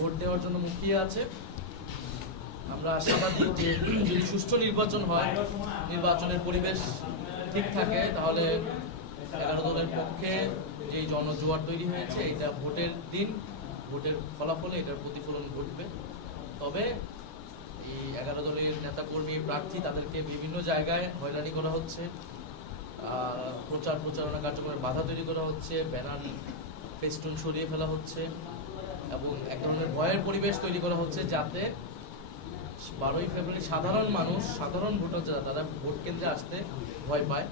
Vote দেওয়ার জন্য মুখিয়ে আছে। আমরা আশাবাদী যে যদি সুষ্ঠু নির্বাচন হয়, নির্বাচনের পরিবেশ ঠিক থাকে, তাহলে 11 দলের পক্ষে যে জনজোয়ার তৈরি হয়েছে এটা ভোটের দিন, ভোটের ফলাফলে এটার প্রতিফলন ঘটবে। তবে এই 11 দলের নেতাকর্মী প্রার্থী তাদেরকে বিভিন্ন জায়গায় হয়রানি করা হচ্ছে, প্রচারণা কার্যক্রমে বাধা তৈরি করা হচ্ছে, ব্যানার ফেস্টুন সরিয়ে ফেলা হচ্ছে এবং এক ধরনের ভয়ের পরিবেশ তৈরি করা হচ্ছে, যাতে 12ই ফেব্রুয়ারি সাধারণ মানুষ, সাধারণ ভোটার যারা, তারা ভোট কেন্দ্রে আসতে ভয় পায়।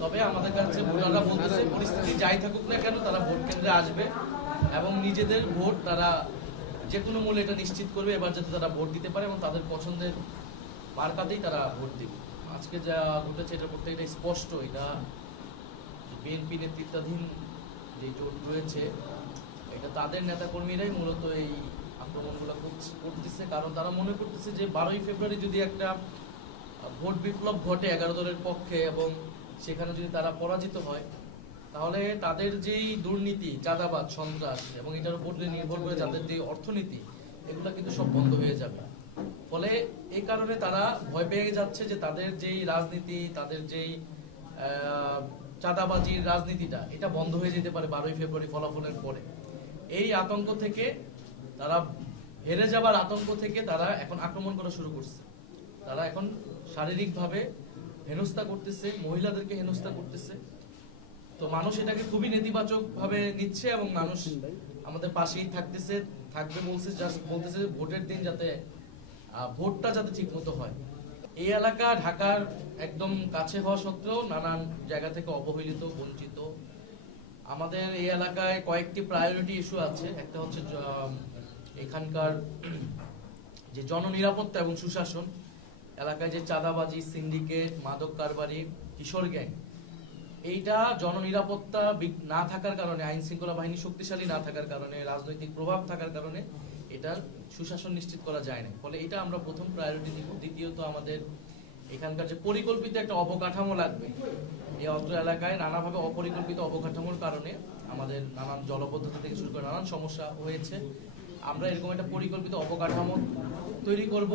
তবে আমাদের কাছে ভোটাররা বলতেছে পরিস্থিতি যাই থাকুক না কেন তারা ভোট কেন্দ্রে আসবে এবং নিজেদের ভোট তারা যে কোনো মূল্যে এটা নিশ্চিত করবে এবার যাতে তারা ভোট দিতে পারে এবং তাদের পছন্দের মার্কাতেই তারা ভোট দিবে। আজকে যা ঘটেছে এটা প্রত্যেকটা স্পষ্ট, এটা বিএনপি নেতৃত্বাধীন যে জোট রয়েছে এটা তাদের নেতাকর্মীরাই মূলত এই আক্রমণগুলো করতেছে, কারণ তারা মনে করতেছে যে 12ই ফেব্রুয়ারি যদি একটা ভোট বিপ্লব ঘটে 11 দলের পক্ষে এবং সেখানে যদি তারা পরাজিত হয়, তাহলে তাদের যেই দুর্নীতি, চাঁদাবাজ, সন্ত্রাস এবং এটার উপর নির্ভর করে যাদের যে অর্থনীতি, এগুলো কিন্তু সব বন্ধ হয়ে যাবে। ফলে এই কারণে তারা ভয় পেয়ে যাচ্ছে যে তাদের যেই রাজনীতি, তাদের যেই চাঁদাবাজির রাজনীতিটা, এটা বন্ধ হয়ে যেতে পারে 12ই ফেব্রুয়ারি ফলাফলের পরে। এই আতঙ্ক থেকে তারা, হেরে যাবার আতঙ্ক থেকে তারা এখন আক্রমণ করা শুরু করছে। তারা এখন শারীরিকভাবে হেনস্থা করতেছে, মহিলাদেরকে হেনস্থা করতেছে। তো মানুষ এটাকে খুবই নেতিবাচক ভাবে নিচ্ছে এবং মানুষ আমাদের পাশেই থাকবে বলতেছে ভোটের দিন যাতে ভোটটা যাতে ঠিক মতো হয়। এই এলাকা ঢাকার একদম কাছে হওয়া সত্ত্বেও নানান জায়গা থেকে অবহেলিত, বঞ্চিত। আমাদের এই এলাকায় কয়েকটি প্রায়োরিটি ইস্যু আছে। একটা হচ্ছে এখানকার যে জননিরাপত্তা এবং সুশাসন, এলাকায় যে চাঁদাবাজি, সিন্ডিকেট, মাদক কারবারি, কিশোর গ্যাং, এইটা জননিরাপত্তা না থাকার কারণে, আইন শৃঙ্খলা বাহিনী শক্তিশালী না থাকার কারণে, রাজনৈতিক প্রভাব থাকার কারণে এটার সুশাসন নিশ্চিত করা যায় না। ফলে এটা আমরা প্রথম প্রায়োরিটি দিব। দ্বিতীয়ত আমাদের এখানকার যে পরিকল্পিত একটা অবকাঠামো লাগবে। এই অত্র এলাকায় নানাভাবে অপরিকল্পিত অবকাঠামোর কারণে আমাদের নানান জলবদ্ধতা থেকে শুরু করে নানান সমস্যা হয়েছে। আমরা এরকম একটা পরিকল্পিত অবকাঠামো তৈরি করব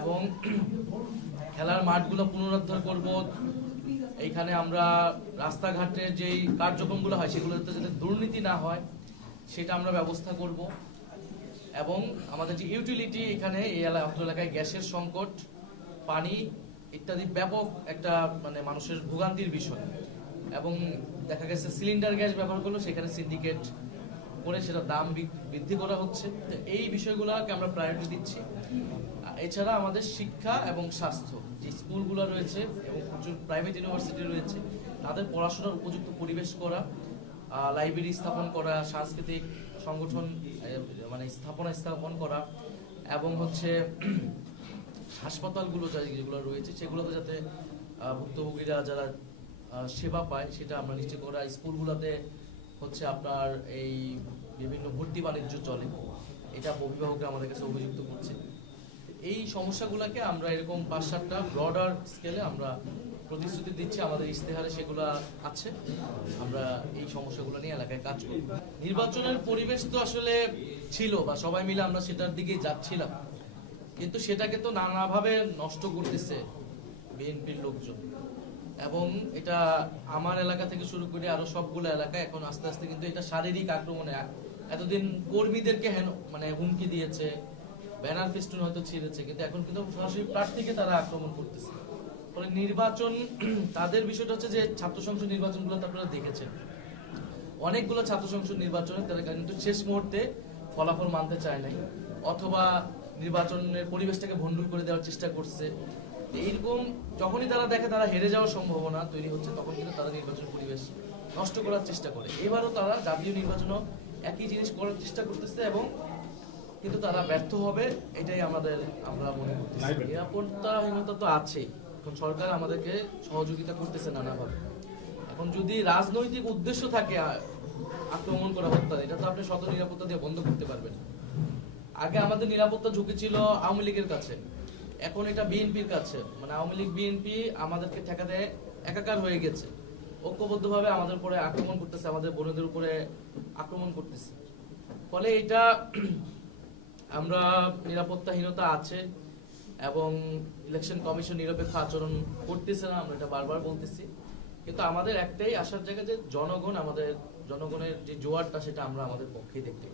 এবং খেলার মাঠগুলো পুনরুদ্ধার করব। এইখানে আমরা রাস্তাঘাটের যেই কার্যক্রমগুলো হয় সেগুলোতে যাতে দুর্নীতি না হয় সেটা আমরা ব্যবস্থা করব। এবং আমাদের যে ইউটিলিটি, এখানে এই এলাকায় গ্যাসের সংকট, পানি ইত্যাদি ব্যাপক একটা মানুষের ভোগান্তির বিষয়। এবং দেখা গেছে সিলিন্ডার গ্যাস ব্যবহার করলো সেখানে সিন্ডিকেট করে সেটা দাম বৃদ্ধি করা হচ্ছে। তো এই বিষয়গুলোকে আমরা প্রায়োরিটি দিচ্ছি। এছাড়া আমাদের শিক্ষা এবং স্বাস্থ্য, যে স্কুলগুলো রয়েছে এবং প্রচুর প্রাইভেট ইউনিভার্সিটি রয়েছে, তাদের পড়াশোনার উপযুক্ত পরিবেশ করা, লাইব্রেরি স্থাপন করা, সাংস্কৃতিক সংগঠন স্থাপন করা এবং হচ্ছে হাসপাতালগুলো যেগুলো রয়েছে সেগুলোতে যাতে ভুক্তভোগীরা যারা সেবা পায় সেটা আমরা নিশ্চিত করা। স্কুলগুলোতে হচ্ছে আপনার এই বিভিন্ন ভর্তি বাণিজ্য চলে, এটা অভিভাবকরা আমাদের কাছে অভিযুক্ত করছে। এই সমস্যাগুলোকে আমরা এরকম 5-7টা ব্রডার স্কেলে আমরা প্রতিশ্রুতি দিচ্ছি, আমাদের ইশতেহারে সেগুলো আছে। আমরা এই সমস্যাগুলো নিয়ে এলাকায় কাজ করব। নির্বাচনের পরিবেশ তো আসলে ছিল, বা সবাই মিলে আমরা সেটার দিকে যাচ্ছিলাম, কিন্তু সেটাকে তো নানাভাবে নষ্ট করতেছে বিএনপির লোকজন। এবং এটা আমার এলাকা থেকে শুরু করে আরো সবগুলো এলাকা এখন আস্তে আস্তে কিন্তু এটা শারীরিক আক্রমণে, এতদিন কর্মীদেরকে হুমকি দিয়েছে, ব্যানার ফেস্টুন হয়তো ছিঁড়েছে, কিন্তু এখন কিন্তু সরাসরি প্রার্থীকে তারা আক্রমণ করতেছে। ফলে নির্বাচন, তাদের বিষয়টা হচ্ছে যে ছাত্র সংসদ নির্বাচনগুলো আপনারা দেখেছেন, অনেকগুলো ছাত্র সংসদ নির্বাচনে তারা কিন্তু শেষ মুহূর্তে ফলাফল মানতে চায় নাই, অথবা নির্বাচনের পরিবেশটাকে ভণ্ডুল করে দেওয়ার চেষ্টা করছে। এইরকম যখনই তারা দেখে তারা হেরে যাওয়ার সম্ভাবনা তৈরি হচ্ছে, তখন কিন্তু তারা নির্বাচন পরিবেশ নষ্ট করার চেষ্টা করে। এবারও তারা জাতীয় নির্বাচনও একই জিনিস করার চেষ্টা করতেছে এবং কিন্তু তারা ব্যর্থ হবে, এটাই আমরা মনে করতেছি। নিরাপত্তাহীনতা তো আছেই, এখন সরকার আমাদেরকে সহযোগিতা করতেছে নানাভাবে। এখন যদি রাজনৈতিক উদ্দেশ্য থাকে আক্রমণ করা, হত্যা, এটা তো আপনি শত নিরাপত্তা দিয়ে বন্ধ করতে পারবেন। আগে আমাদের নিরাপত্তা ঝুঁকি ছিল আওয়ামী লীগের কাছে, এখন এটা বিএনপির কাছে। আওয়ামী লীগ বিএনপি আমাদেরকে ঠেকাতে একাকার হয়ে গেছে, ঐক্যবদ্ধভাবে আমাদের উপরে আক্রমণ করতেছে, আমাদের বোনদের উপরে আক্রমণ করতেছে। ফলে এটা আমরা নিরাপত্তাহীনতা আছে এবং ইলেকশন কমিশন নিরপেক্ষ আচরণ করতেছে না, আমরা এটা বারবার বলতেছি। কিন্তু আমাদের একটাই আশার জায়গা যে জনগণের যে জোয়ারটা সেটা আমরা আমাদের পক্ষেই দেখতে পাই।